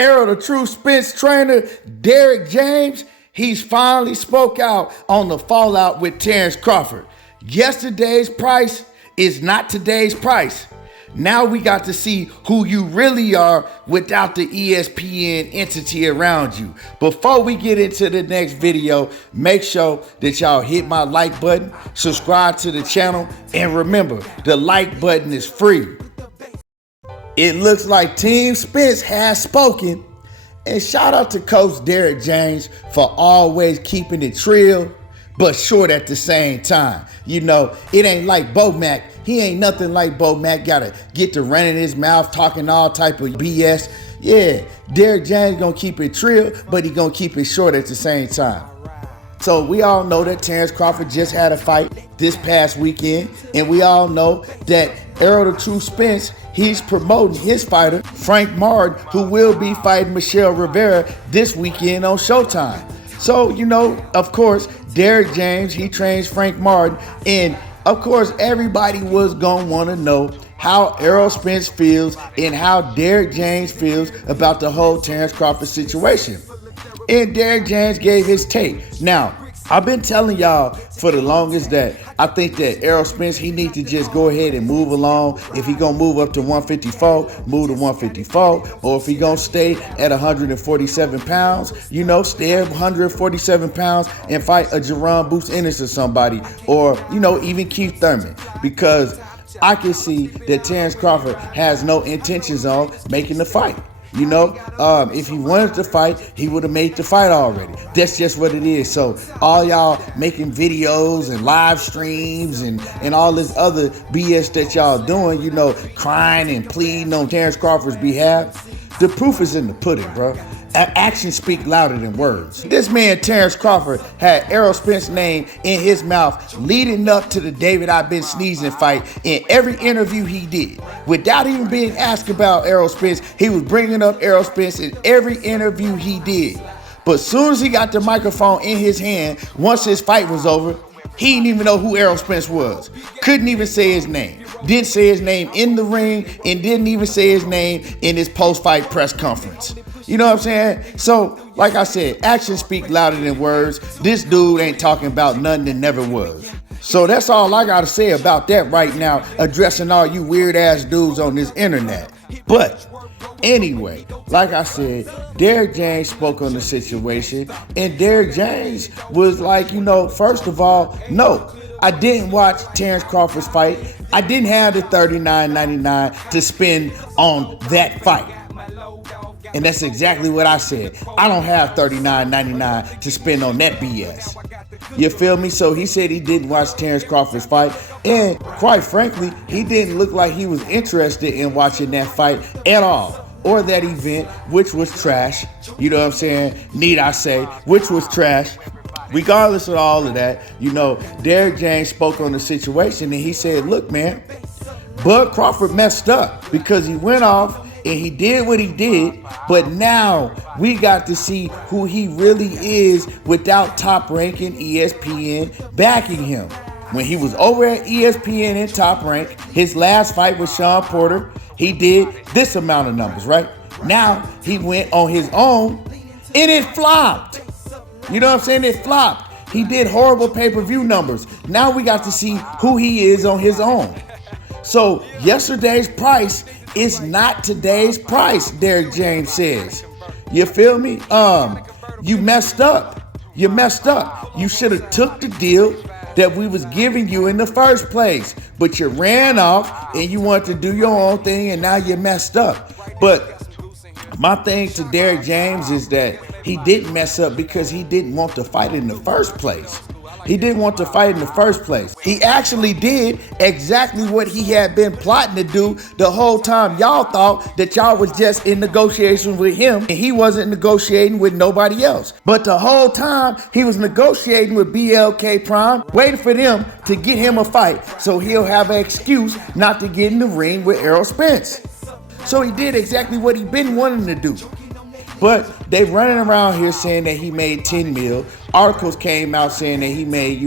Errol the True Spence trainer, Derrick James, he's finally spoke out on the fallout with Terence Crawford. Yesterday's price is not today's price. Now we got to see who you really are without the ESPN entity around you. Before we get into the next video, make sure that y'all hit my like button, subscribe to the channel, and remember, the like button is free. It looks like Team Spence has spoken, and shout out to Coach Derrick James for always keeping it trill, but short at the same time. You know, it ain't like Bo Mac. He ain't nothing like Bo Mac. Gotta get to running his mouth, talking all type of BS. Yeah, Derrick James gonna keep it trill, but he gonna keep it short at the same time. So we all know that Terence Crawford just had a fight this past weekend, and we all know that Errol the True Spence, he's promoting his fighter, Frank Martin, who will be fighting Michelle Rivera this weekend on Showtime. So, you know, of course, Derrick James, he trains Frank Martin, and of course, everybody was gonna wanna know how Errol Spence feels and how Derrick James feels about the whole Terence Crawford situation. And Derrick James gave his take. Now, I've been telling y'all for the longest that I think that Errol Spence, he needs to just go ahead and move along. If he gonna move up to 154, move to 154. Or if he gonna stay at 147 pounds, you know, stay at 147 pounds and fight a Jerome Boots Ennis or somebody. Or, you know, even Keith Thurman. Because I can see that Terence Crawford has no intentions on making the fight. You know, if he wanted to fight, he would have made the fight already. That's just what it is. So all y'all making videos and live streams and all this other BS that y'all doing, you know, crying and pleading on Terence Crawford's behalf, the proof is in the pudding, bro. Actions speak louder than words. This man, Terence Crawford, had Errol Spence's name in his mouth leading up to the David I've Been Sneezing fight in every interview he did. Without even being asked about Errol Spence, he was bringing up Errol Spence in every interview he did. But as soon as he got the microphone in his hand, once his fight was over, he didn't even know who Errol Spence was. Couldn't even say his name. Didn't say his name in the ring and didn't even say his name in his post-fight press conference. You know what I'm saying? So, like I said, actions speak louder than words. This dude ain't talking about nothing that never was. So that's all I gotta say about that right now, addressing all you weird ass dudes on this internet. But anyway, like I said, Derrick James spoke on the situation, and Derrick James was like, you know, first of all, no, I didn't watch Terence Crawford's fight. I didn't have the $39.99 to spend on that fight. And that's exactly what I said. I don't have $39.99 to spend on that BS. You feel me? So he said he didn't watch Terence Crawford's fight. And quite frankly, he didn't look like he was interested in watching that fight at all. Or that event, which was trash. You know what I'm saying? Need I say, which was trash. Regardless of all of that, you know, Derrick James spoke on the situation and he said, look, man, Bud Crawford messed up because he went off and he did what he did, but now we got to see who he really is without top-ranking ESPN backing him. When he was over at ESPN in Top Rank, his last fight with Sean Porter, he did this amount of numbers, right? Now he went on his own and it flopped. You know what I'm saying? It flopped. He did horrible pay-per-view numbers. Now we got to see who he is on his own. So yesterday's price is not today's price, Derrick James says. You feel me? You messed up. You messed up. You should have took the deal that we was giving you in the first place. But you ran off and you wanted to do your own thing and now you messed up. But my thing to Derrick James is that he didn't mess up because he didn't want to fight in the first place. He didn't want to fight in the first place. He actually did exactly what he had been plotting to do the whole time. Y'all thought that y'all was just in negotiations with him and he wasn't negotiating with nobody else. But the whole time he was negotiating with BLK Prime, waiting for them to get him a fight so he'll have an excuse not to get in the ring with Errol Spence. So he did exactly what he been wanting to do. But they running around here saying that he made 10 mil. Articles came out saying that he made,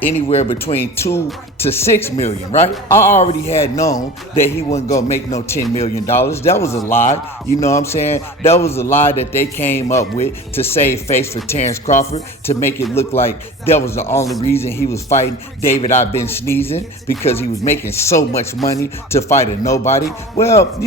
anywhere between 2 to 6 million, right? I already had known that he wasn't gonna make no $10 million. That was a lie. You know what I'm saying? That was a lie that they came up with to save face for Terence Crawford, to make it look like that was the only reason he was fighting David I've been sneezing, because he was making so much money to fight a nobody. Well,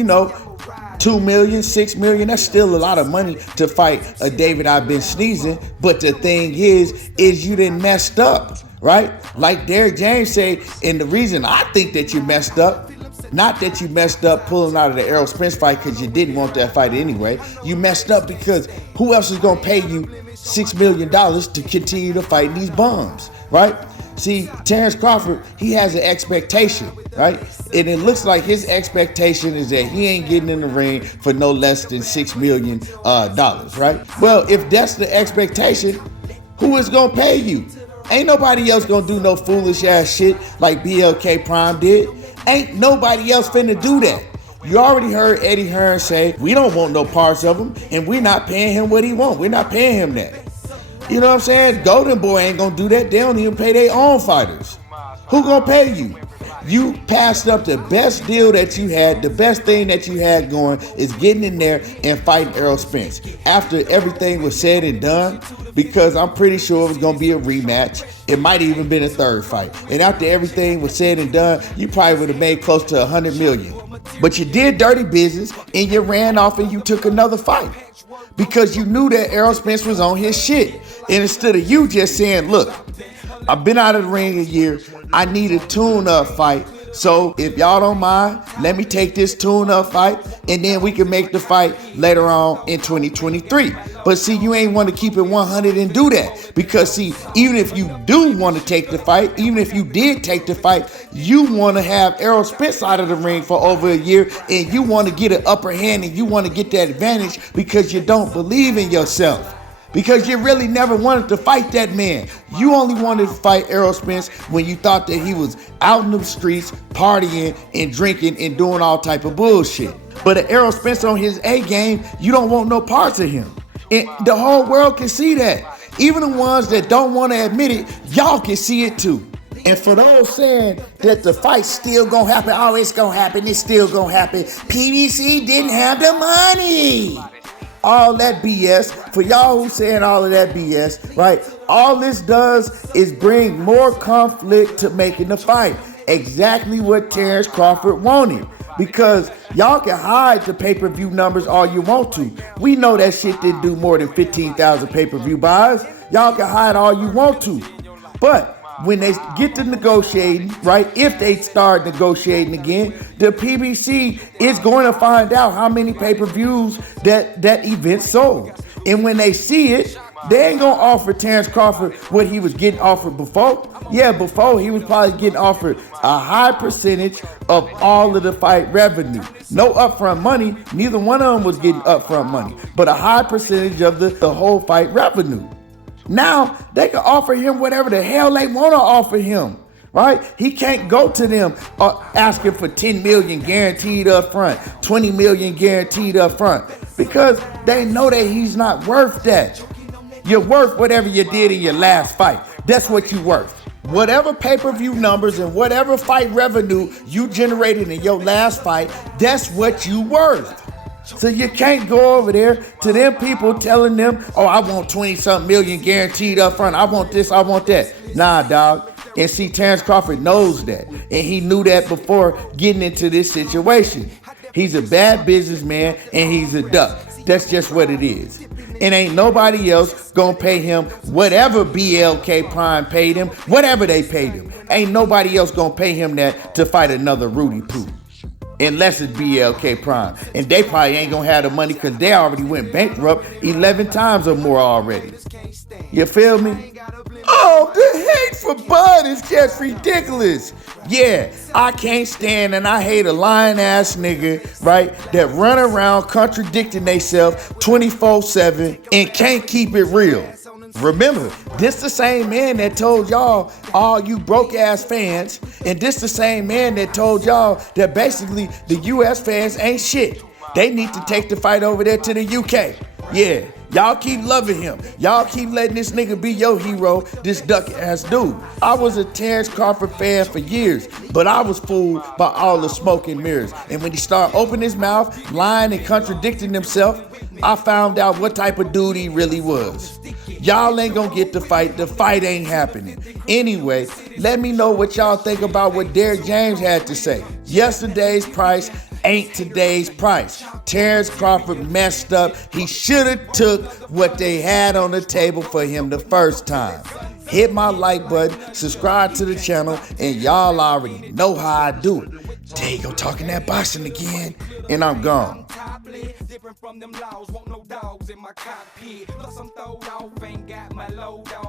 2 million, 6 million, that's still a lot of money to fight a David I've been sneezing. But the thing is you done messed up, right? Like Derrick James said, and the reason I think that you messed up, not that you messed up pulling out of the Errol Spence fight because you didn't want that fight anyway. You messed up because who else is going to pay you $6 million to continue to fight these bums, right? See, Terence Crawford, he has an expectation, right? And it looks like his expectation is that he ain't getting in the ring for no less than $6 million, right? Well, if that's the expectation, who is gonna pay you? Ain't nobody else gonna do no foolish ass shit like BLK Prime did. Ain't nobody else finna do that. You already heard Eddie Hearn say, we don't want no parts of him, and we're not paying him what he wants. We're not paying him that. You know what I'm saying? Golden Boy ain't gonna do that. They don't even pay their own fighters. Who gonna pay you? You passed up the best deal that you had. The best thing that you had going is getting in there and fighting Errol Spence. After everything was said and done, because I'm pretty sure it was gonna be a rematch. It might have even been a third fight. And after everything was said and done, you probably would have made close to 100 million. But you did dirty business and you ran off and you took another fight, because you knew that Errol Spence was on his shit. And instead of you just saying, look, I've been out of the ring a year, I need a tune-up fight. So if y'all don't mind, let me take this tune-up fight, and then we can make the fight later on in 2023. But see, you ain't want to keep it 100 and do that. Because see, even if you do want to take the fight, even if you did take the fight, you want to have Errol Spence out of the ring for over a year, and you want to get an upper hand, and you want to get that advantage because you don't believe in yourself. Because you really never wanted to fight that man. You only wanted to fight Errol Spence when you thought that he was out in the streets partying and drinking and doing all type of bullshit. But an Errol Spence on his A game, you don't want no parts of him. And the whole world can see that. Even the ones that don't want to admit it, y'all can see it too. And for those saying that the fight's still gonna happen, oh, it's gonna happen, it's still gonna happen, PBC didn't have the money. All that BS, for y'all who saying all of that BS, right? All this does is bring more conflict to making the fight. Exactly what Terence Crawford wanted. Because y'all can hide the pay-per-view numbers all you want to. We know that shit didn't do more than 15,000 pay-per-view buys. Y'all can hide all you want to. But when they get to negotiating, right, if they start negotiating again, the PBC is going to find out how many pay-per-views that event sold. And when they see it, they ain't going to offer Terence Crawford what he was getting offered before. Yeah, before he was probably getting offered a high percentage of all of the fight revenue. No upfront money. Neither one of them was getting upfront money, but a high percentage of the whole fight revenue. Now, they can offer him whatever the hell they want to offer him, right? He can't go to them asking for 10 million guaranteed up front, 20 million guaranteed up front, because they know that he's not worth that. You're worth whatever you did in your last fight. That's what you're worth. Whatever pay-per-view numbers and whatever fight revenue you generated in your last fight, that's what you worth. So you can't go over there to them people telling them, oh, I want 20-something million guaranteed up front. I want this, I want that. Nah, dog. And see, Terence Crawford knows that. And he knew that before getting into this situation. He's a bad businessman and he's a duck. That's just what it is. And ain't nobody else gonna pay him whatever BLK Prime paid him, whatever they paid him. Ain't nobody else gonna pay him that to fight another Rudy Poo. Unless it's BLK Prime. And they probably ain't gonna have the money because they already went bankrupt 11 times or more already. You feel me? Oh, the hate for Bud is just ridiculous. Yeah, I can't stand and I hate a lying ass nigga, right, that run around contradicting themselves 24/7 and can't keep it real. Remember, this the same man that told y'all, all you broke ass fans, and this the same man that told y'all that basically the US fans ain't shit. They need to take the fight over there to the UK. Yeah, y'all keep loving him. Y'all keep letting this nigga be your hero, this duck ass dude. I was a Terence Crawford fan for years, but I was fooled by all the smoke and mirrors. And when he started opening his mouth, lying and contradicting himself, I found out what type of dude he really was. Y'all ain't gonna get the fight ain't happening. Anyway, let me know what y'all think about what Derrick James had to say. Yesterday's price ain't today's price. Terence Crawford messed up. He should have took what they had on the table for him the first time. Hit my like button, subscribe to the channel, and y'all already know how I do it. There you go, talking that boxing again, and I'm gone. Different from them laws, won't no dogs in my cockpit. Plus I'm throwed off, ain't got my load off.